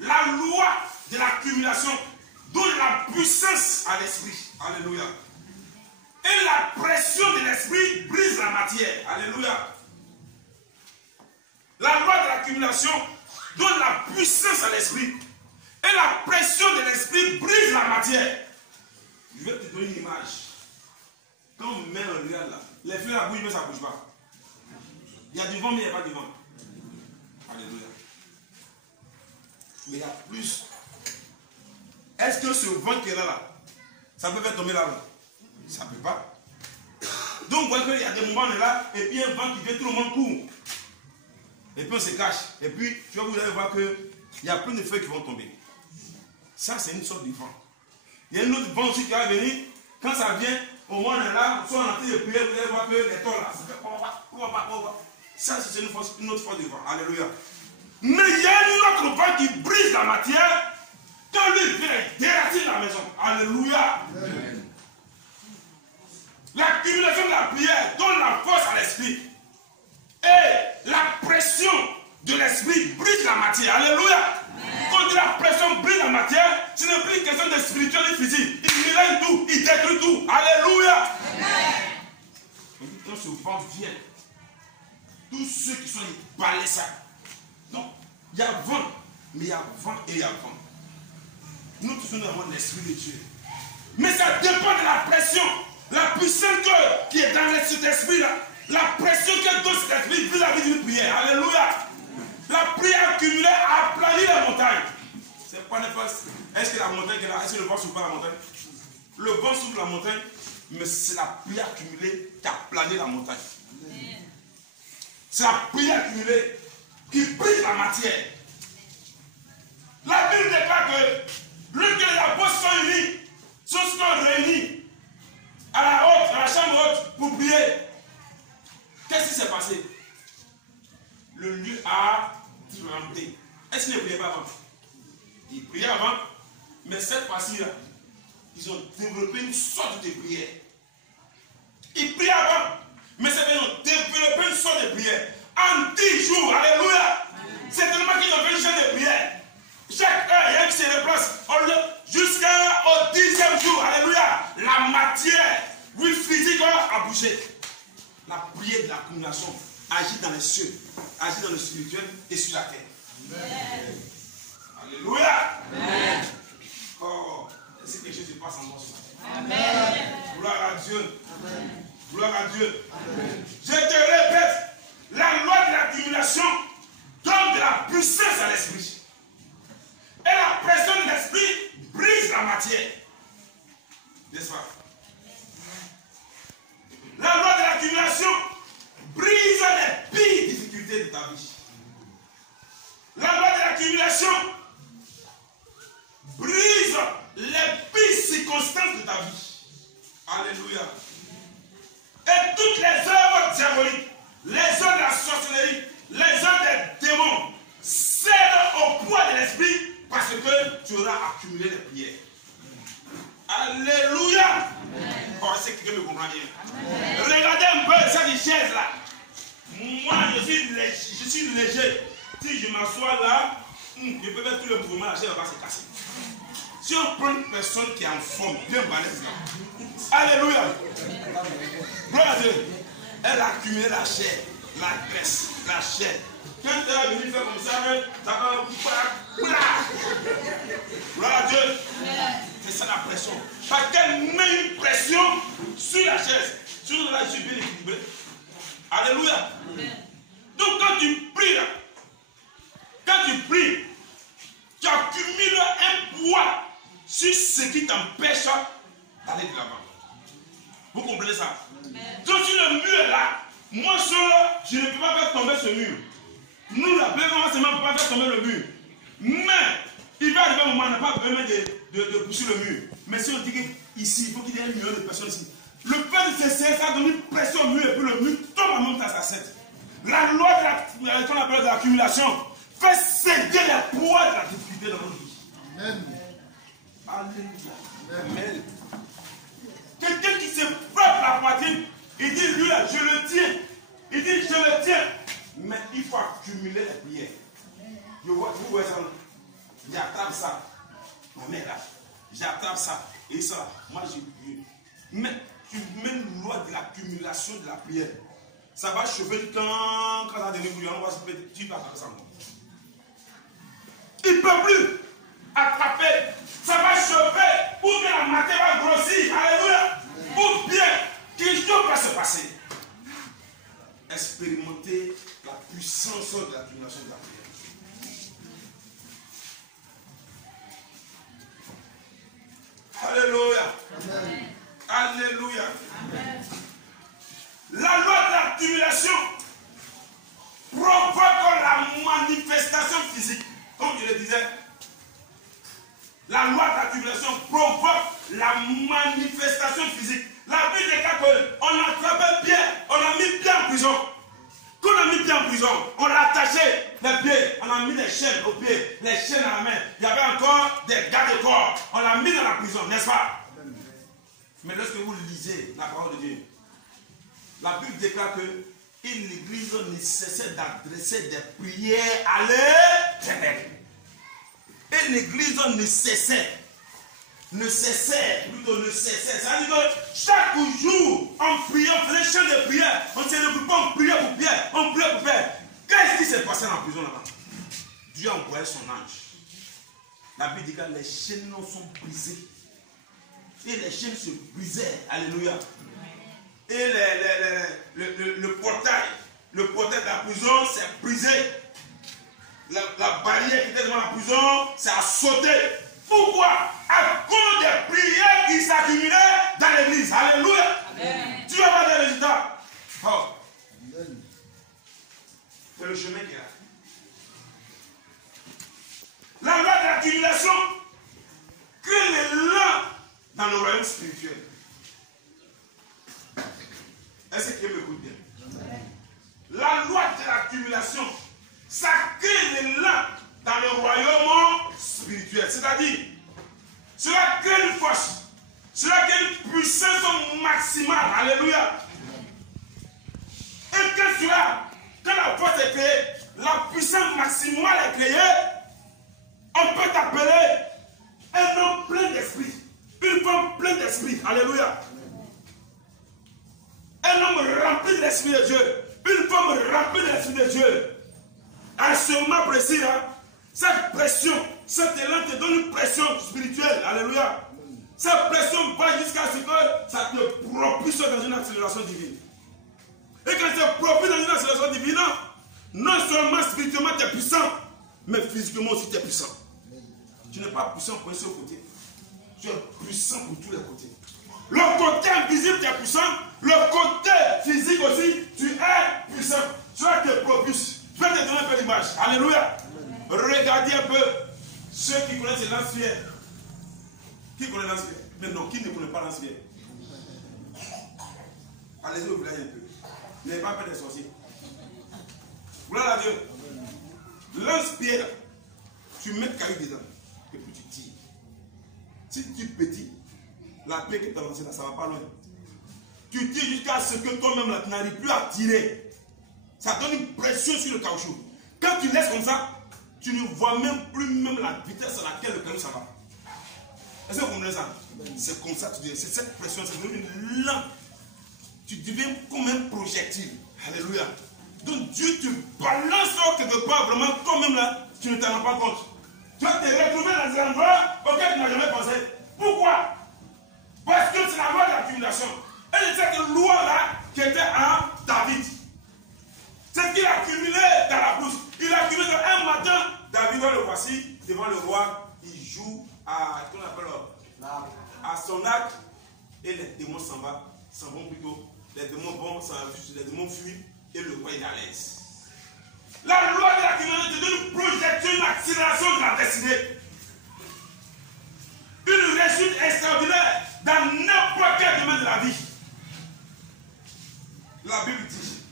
La loi de l'accumulation donne la puissance à l'esprit. Alléluia. Et la pression de l'esprit brise la matière. Alléluia. La loi de l'accumulation donne la puissance à l'esprit. Et la pression de l'esprit brise la matière. Je vais te donner une image. Quand on met un rial là, les fleurs la bougent, mais ça ne bouge pas. Il y a du vent, mais il n'y a pas de vent. Alléluia. Mais il y a plus. Est-ce que ce vent qui est là, ça peut faire tomber là-bas? Ça ne peut pas. Donc, vous voyez qu'il y a des moments là, et puis un vent qui vient, tout le monde court. Et puis on se cache. Et puis, vous allez voir qu'il y a plein de feuilles qui vont tomber. Ça, c'est une sorte de vent. Il y a une autre vent aussi qui va venir. Quand ça vient, au moins on est là, soit on est en train de prier, vous allez voir que les tons là, ça fait ça, c'est une autre force de vent. Alléluia. Mais il y a une autre vent qui brise la matière. Quand lui vient, il déracine la maison. Alléluia. Amen. L'accumulation de la prière donne la force à l'esprit. Et la pression de l'esprit brise la matière. Alléluia. Quand la pression brise la matière, ce n'est plus une question de spirituel et physique. Il mélange tout, il détruit tout. Alléluia. Quand ce vent vient, tous ceux qui sont éballés ça. Donc, il y a vent, mais il y a vent et il y a vent. Nous tous nous avons l'esprit de Dieu. Mais ça dépend de la pression, la puissance qui est dans cet esprit-là. La pression que donne cet esprit vit la vie d'une prière. Alléluia. La prière accumulée a plané la montagne. C'est pas n'importe. Est-ce que la montagne est là? Est-ce que le vent souffle pas la montagne? Le vent souffle la montagne, mais c'est la prière accumulée qui a plané la montagne. C'est la prière accumulée qui brise la matière. La Bible déclare que lorsque les apôtres sont unis, sont réunis à la chambre haute pour prier, qu'est-ce qui s'est passé? Le lieu a tremblé. Est-ce qu'ils ne priaient pas avant? Ils priaient avant, mais cette fois-ci-là, ils ont développé une sorte de prière. Ils priaient avant, mais cette fois, ils ont développé une sorte de prière. En 10 jours, alléluia, c'est tellement qu'ils ont fait une chaîne de prière. Chaque heure, il y a qui se déplace jusqu'au 10e jour, alléluia. La matière, oui, physique a bougé. La prière de l'accumulation agit dans les cieux, agit dans le spirituel et sur la terre. Amen. Alléluia. Amen. Oh, est-ce que quelque chose se passe en moi ce matin? Amen. Gloire à Dieu. Amen. Gloire à Dieu. Amen. Je te répète, la loi de l'accumulation donne de la puissance à l'esprit. Et la pression de l'esprit brise la matière. N'est-ce pas? La loi de l'accumulation brise les pires difficultés de ta vie. La loi de l'accumulation brise les pires circonstances de ta vie. Alléluia. Et toutes les œuvres diaboliques, les œuvres de la sorcellerie, les œuvres des démons cèdent au poids de l'esprit parce que tu auras accumulé les prières. Alléluia. Oh, c'est que quelqu'un me comprend bien. Amen. Regardez un peu cette chaise là. Moi, je suis léger. Si je m'assois là, je peux faire tout le mouvement, la chaise va pas se casser. Si on prend une personne qui est en forme, bien balèze là. Alléluia. Gloire à Dieu. Elle a accumulé la chair, la graisse, la chair. Quand elle est venue faire comme ça va. Gloire à Dieu. C'est ça la pression. Parce qu'elle met une pression sur la chaise. Sur la chaise bien équilibrée. Alléluia. Donc quand tu pries là, tu accumules un poids sur ce qui t'empêche Moi seul, je ne peux pas faire tomber ce mur. Nous, la plaie commence seulement ne peut pas faire tomber le mur. Mais, il va arriver un moment, on n'a pas besoin de pousser le mur. Mais si on dit qu'ici, il faut qu'il y ait 1 million de personnes ici. Le père de CCS a donné une pression au mur et puis le mur tombe en même temps à sa tête. La loi de l'accumulation fait céder les poids de la difficulté dans notre vie. Amen. Alléluia. Amen. Quelqu'un qui se frappe la poitrine, il dit, lui, je le tiens. Il dit, je le tiens. Mais il faut accumuler les prières. Vous voyez ça? J'attrape ça. Ma mère là. J'attrape ça. Et ça, moi j'ai prié. Mais tu mets une loi de l'accumulation de la prière. Ça va chauffer le temps. Quand ça devient bouillant, on va se mettre. Tu vas faire ça. Il ne peut plus attraper. Ça va chauffer. Ou bien la matière va grossir. Alléluia. Ou bien quelque chose va se passer. Expérimenter la puissance de l'accumulation de la prière. Alléluia. Amen. Alléluia. Amen. La loi de l'accumulation provoque la manifestation physique. Comme je le disais, la loi de l'accumulation provoque la manifestation physique. La Bible déclare qu'on a attrapé Pierre, on a mis Pierre en prison. Quand on a mis Pierre en prison, on l'a attaché les pieds, on a mis des chaînes aux pieds, les chaînes à la main. Il y avait encore des garde-corps. On l'a mis dans la prison, n'est-ce pas? Mais lorsque vous lisez la parole de Dieu, la Bible déclare que l'Église ne cessait d'adresser des prières à l'Éternel. Et l'Église ne cessait. C'est-à-dire que chaque jour, en priant, on faisait chant de prière. On ne s'est regroupé, on priait pour Pierre, on priait pour Pierre. Qu'est-ce qui s'est passé dans la prison là-bas? Dieu a envoyé son ange. La Bible dit que les chaînes sont brisées. Et les chaînes se brisaient. Alléluia. Et le portail de la prison s'est brisé. La barrière qui était devant la prison s'est sautée. Pourquoi? À cause des prières qui s'accumulaient dans l'église. Alléluia. Amen. Tu vas avoir des résultats. Oh. C'est le chemin qui est là. La loi de l'accumulation crée l'élan dans le royaume spirituel. Est-ce que m'écoute bien? Amen. La loi de l'accumulation, ça crée l'élan dans le royaume spirituel. C'est-à-dire, cela crée une force, cela crée une puissance maximale. Alléluia. Et quand la force est créée, la puissance maximale est créée, on peut t'appeler un homme plein d'esprit, une femme pleine d'esprit. Alléluia. Un homme rempli de l'esprit de Dieu, une femme remplie de l'esprit de Dieu. À ce moment précis, hein, cette pression, cet élan te donne une pression spirituelle. Alléluia. Cette pression va jusqu'à ce que ça te propulse dans une accélération divine. Et quand tu es propulsé dans une accélération divine, non seulement spirituellement tu es puissant, mais physiquement aussi tu es puissant. Tu n'es pas puissant pour un seul côté. Tu es puissant pour tous les côtés. Le côté invisible tu es puissant, le côté physique aussi tu es puissant. Cela te propulse. Je vais te donner un peu d'image. Alléluia. Regardez un peu ceux qui connaissent lance-pierre. Qui connaît lance-pierre? Mais non, qui ne connaît pas lance-pierre? Allez-y au village un peu. Vous n'avez pas peur des sorciers. Voilà la Dieu. Lance-pierre, tu mets le caillou dedans et puis tu tires. Si tu es petit, la pierre qui t'a lancé là, ça ne va pas loin. Tu tires jusqu'à ce que toi-même là, tu n'arrives plus à tirer. Ça donne une pression sur le caoutchouc. Quand tu laisses comme ça, tu ne vois même plus la vitesse à laquelle le caillou ça va. Est-ce que vous comprenez ça? C'est comme ça, c'est cette pression, c'est devenu une lampe. Tu deviens comme un projectile. Alléluia. Donc Dieu te balance quelque part vraiment quand même là, tu ne t'en rends pas compte. Tu vas te retrouver dans un endroit auquel tu n'as jamais pensé. Pourquoi? Parce que c'est la loi de l'accumulation. Et c'est cette loi-là qui était en David. C'est qu'il a accumulé dans la bouche. Il a accumulé un matin. David, le voici devant le roi. Il joue à, qu'on appelle, à son acte. Et les démons s'en vont plutôt les démons vont, les démons fuient et le roi est à l'aise. La loi de la criminalité de nous projeter une accélération de la destinée. Une réussite extraordinaire dans n'importe quel domaine de la vie. La Bible dit,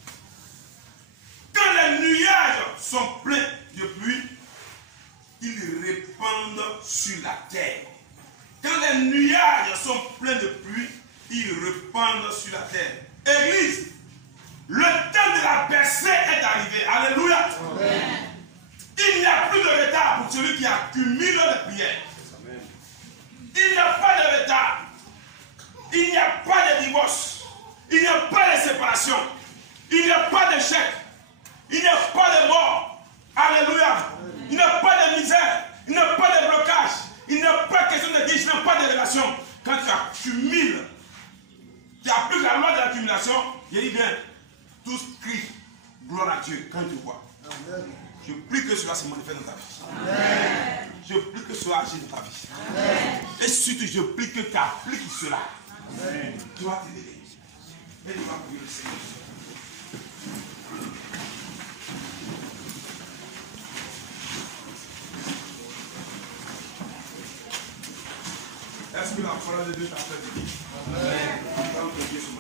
quand les nuages sont pleins de pluie, ils répandent sur la terre. Quand les nuages sont pleins de pluie, ils répandent sur la terre. Église, le temps de la percée est arrivé. Alléluia. Amen. Il n'y a plus de retard pour celui qui accumule les prières. Amen. Il n'y a pas de retard. Il n'y a pas de divorce. Il n'y a pas de séparation. Il n'y a pas d'échec. Il n'y a pas de mort. Alléluia. Il n'y a pas de misère. Il n'y a pas de blocage. Il n'y a pas de question de dire, je n'ai pas de relation. Quand tu accumules, tu appliques la loi de l'accumulation, il dit bien, tous crient gloire à Dieu quand tu vois. Amen. Je prie que cela se manifeste dans ta vie. Amen. Je prie que cela agisse dans ta vie. Amen. Et surtout, je prie que tu appliques cela. Amen. Tu vas t'aider. Et tu vas prier le Seigneur. Est-ce que la parole de Dieu t'a fait vivre? Amen.